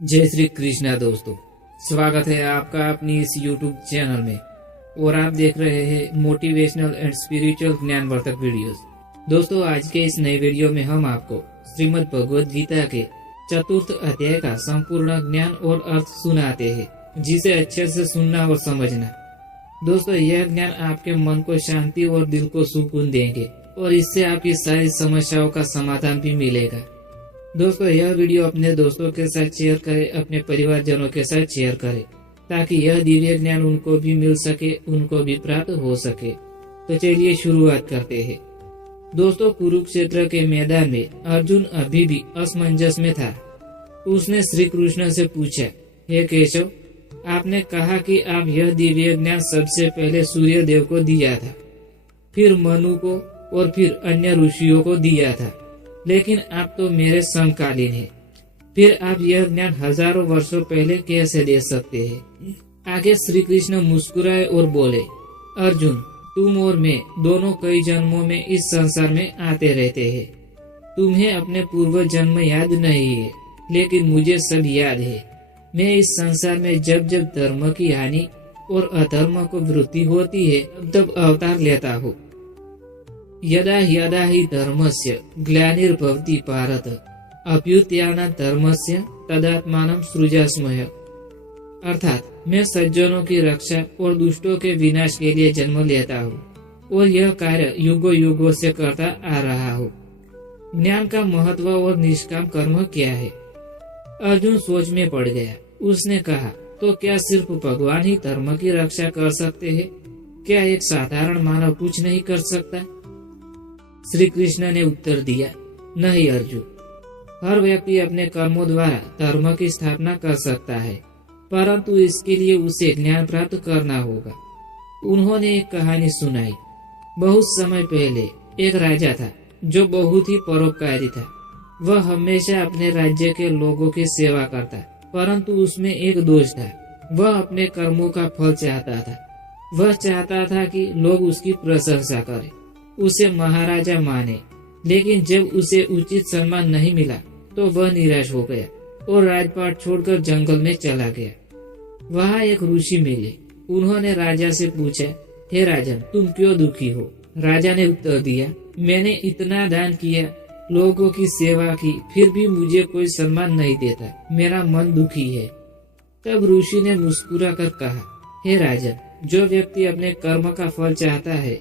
जय श्री कृष्णा दोस्तों, स्वागत है आपका अपनी इस YouTube चैनल में और आप देख रहे हैं मोटिवेशनल एंड स्पिरिचुअल ज्ञानवर्धक वीडियोस। दोस्तों, आज के इस नए वीडियो में हम आपको श्रीमद् भगवद गीता के चतुर्थ अध्याय का संपूर्ण ज्ञान और अर्थ सुनाते हैं, जिसे अच्छे से सुनना और समझना। दोस्तों, यह ज्ञान आपके मन को शांति और दिल को सुकून देंगे और इससे आपकी सारी समस्याओं का समाधान भी मिलेगा। दोस्तों, यह वीडियो अपने दोस्तों के साथ शेयर करें, अपने परिवारजनों के साथ शेयर करें, ताकि यह दिव्य ज्ञान उनको भी मिल सके, उनको भी प्राप्त हो सके। तो चलिए शुरुआत करते हैं। दोस्तों, कुरुक्षेत्र के मैदान में अर्जुन अभी भी असमंजस में था। उसने श्री कृष्ण से पूछा, हे केशव, आपने कहा कि आप यह दिव्य ज्ञान सबसे पहले सूर्य देव को दिया था, फिर मनु को और फिर अन्य ऋषियों को दिया था, लेकिन आप तो मेरे समकालीन हैं। फिर आप यह ज्ञान हजारों वर्षों पहले कैसे दे सकते हैं? आगे श्री कृष्ण मुस्कुराए और बोले, अर्जुन, तुम और मैं दोनों कई जन्मों में इस संसार में आते रहते हैं। तुम्हें अपने पूर्व जन्म याद नहीं है, लेकिन मुझे सब याद है। मैं इस संसार में जब जब धर्म की हानि और अधर्म को वृद्धि होती है, तब अवतार लेता हूँ। यदा यदा हि धर्मस्य ग्लानिर्भवति भारत, अभ्युत्थानात् धर्मस्य तदात्मानं सृजाम्यहम्। अर्थात मैं सज्जनों की रक्षा और दुष्टों के विनाश के लिए जन्म लेता हूँ और यह कार्य युगों युगों से करता आ रहा हूँ। ज्ञान का महत्व और निष्काम कर्म क्या है? अर्जुन सोच में पड़ गया। उसने कहा, तो क्या सिर्फ भगवान ही धर्म की रक्षा कर सकते हैं? क्या एक साधारण मानव कुछ नहीं कर सकता? श्री कृष्ण ने उत्तर दिया, नहीं अर्जुन, हर व्यक्ति अपने कर्मों द्वारा धर्म की स्थापना कर सकता है, परंतु इसके लिए उसे ज्ञान प्राप्त करना होगा। उन्होंने एक कहानी सुनाई। बहुत समय पहले एक राजा था जो बहुत ही परोपकारी था। वह हमेशा अपने राज्य के लोगों की सेवा करता, परंतु उसमें एक दोष था। वह अपने कर्मों का फल चाहता था। वह चाहता था कि लोग उसकी प्रशंसा करें, उसे महाराजा माने, लेकिन जब उसे उचित सम्मान नहीं मिला तो वह निराश हो गया और राजपाट छोड़कर जंगल में चला गया। वहाँ एक ऋषि मिले। उन्होंने राजा से पूछा, हे राजन, तुम क्यों दुखी हो? राजा ने उत्तर दिया, मैंने इतना दान किया, लोगों की सेवा की, फिर भी मुझे कोई सम्मान नहीं देता। मेरा मन दुखी है। तब ऋषि ने मुस्कुरा कर कहा, हे राजन, जो व्यक्ति अपने कर्म का फल चाहता है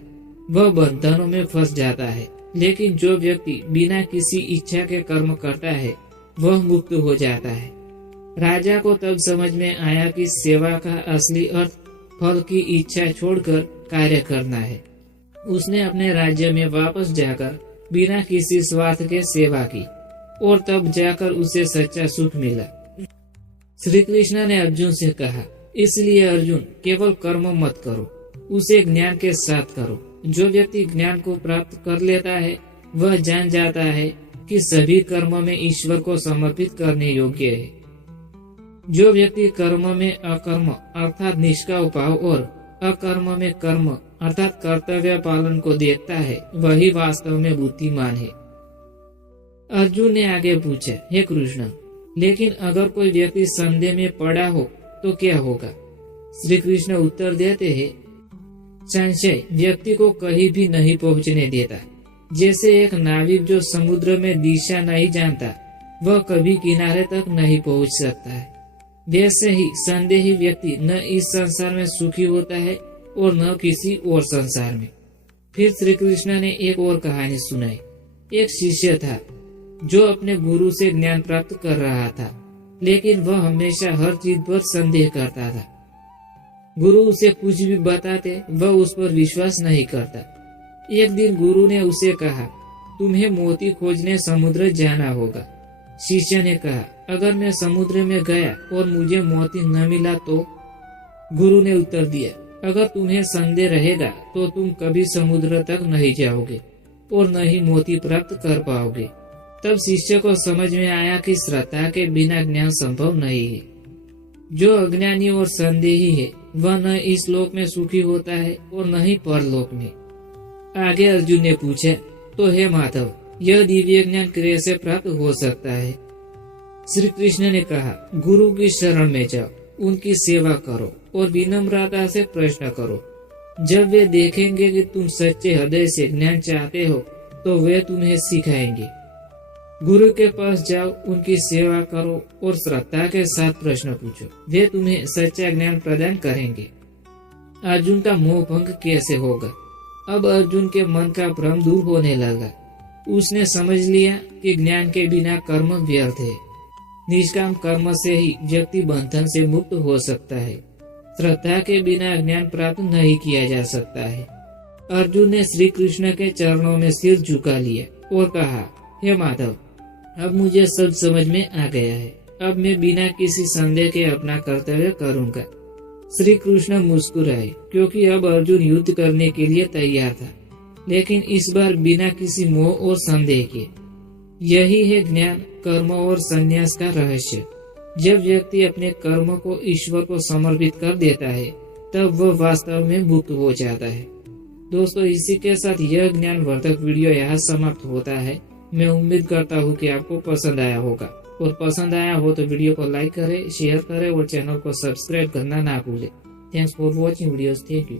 वह बंधनों में फंस जाता है, लेकिन जो व्यक्ति बिना किसी इच्छा के कर्म करता है वह मुक्त हो जाता है। राजा को तब समझ में आया कि सेवा का असली अर्थ फल की इच्छा छोड़कर कार्य करना है। उसने अपने राज्य में वापस जाकर बिना किसी स्वार्थ के सेवा की और तब जाकर उसे सच्चा सुख मिला। श्री कृष्ण ने अर्जुन से कहा, इसलिए अर्जुन, केवल कर्म मत करो, उसे ज्ञान के साथ करो। जो व्यक्ति ज्ञान को प्राप्त कर लेता है वह जान जाता है कि सभी कर्म में ईश्वर को समर्पित करने योग्य है। जो व्यक्ति कर्म में अकर्म अर्थात निष्काम भाव और अकर्म में कर्म अर्थात कर्तव्य पालन को देखता है वही वास्तव में बुद्धिमान है। अर्जुन ने आगे पूछा, हे कृष्ण, लेकिन अगर कोई व्यक्ति संदेह में पड़ा हो तो क्या होगा? श्री कृष्ण उत्तर देते हैं, संशय व्यक्ति को कहीं भी नहीं पहुंचने देता। जैसे एक नाविक जो समुद्र में दिशा नहीं जानता वह कभी किनारे तक नहीं पहुंच सकता है, वैसे ही संदेही व्यक्ति न इस संसार में सुखी होता है और न किसी और संसार में। फिर श्री कृष्ण ने एक और कहानी सुनाई। एक शिष्य था जो अपने गुरु से ज्ञान प्राप्त कर रहा था, लेकिन वह हमेशा हर चीज पर संदेह करता था। गुरु उसे कुछ भी बताते वह उस पर विश्वास नहीं करता। एक दिन गुरु ने उसे कहा, तुम्हें मोती खोजने समुद्र जाना होगा। शिष्य ने कहा, अगर मैं समुद्र में गया और मुझे मोती न मिला तो? गुरु ने उत्तर दिया, अगर तुम्हें संदेह रहेगा तो तुम कभी समुद्र तक नहीं जाओगे और न ही मोती प्राप्त कर पाओगे। तब शिष्य को समझ में आया कि श्रद्धा के बिना ज्ञान संभव नहीं है। जो अज्ञानी और संदेही है वह न इस लोक में सुखी होता है और न ही परलोक में। आगे अर्जुन ने पूछा, तो हे माधव, यह दिव्य ज्ञान कैसे प्राप्त हो सकता है? श्री कृष्ण ने कहा, गुरु की शरण में जाओ, उनकी सेवा करो और विनम्रता से प्रश्न करो। जब वे देखेंगे कि तुम सच्चे हृदय से ज्ञान चाहते हो तो वे तुम्हें सिखाएंगे। गुरु के पास जाओ, उनकी सेवा करो और श्रद्धा के साथ प्रश्न पूछो, वे तुम्हें सच्चा ज्ञान प्रदान करेंगे। अर्जुन का मोह भंग कैसे होगा? अब अर्जुन के मन का भ्रम दूर होने लगा। उसने समझ लिया कि ज्ञान के बिना कर्म व्यर्थ है। निष्काम कर्म से ही व्यक्ति बंधन से मुक्त हो सकता है। श्रद्धा के बिना ज्ञान प्राप्त नहीं किया जा सकता है। अर्जुन ने श्री कृष्ण के चरणों में सिर झुका लिया और कहा, हे माधव, अब मुझे सब समझ में आ गया है। अब मैं बिना किसी संदेह के अपना कर्तव्य करूंगा। श्री कृष्ण मुस्कुराए, क्योंकि अब अर्जुन युद्ध करने के लिए तैयार था, लेकिन इस बार बिना किसी मोह और संदेह के। यही है ज्ञान, कर्म और संन्यास का रहस्य। जब व्यक्ति अपने कर्म को ईश्वर को समर्पित कर देता है, तब वह वास्तव में मुक्त हो जाता है। दोस्तों, इसी के साथ यह ज्ञानवर्धक वीडियो यहाँ समाप्त होता है। मैं उम्मीद करता हूँ कि आपको पसंद आया होगा, और पसंद आया हो तो वीडियो को लाइक करें, शेयर करें और चैनल को सब्सक्राइब करना ना भूलें। Thanks for watching videos. Thank you.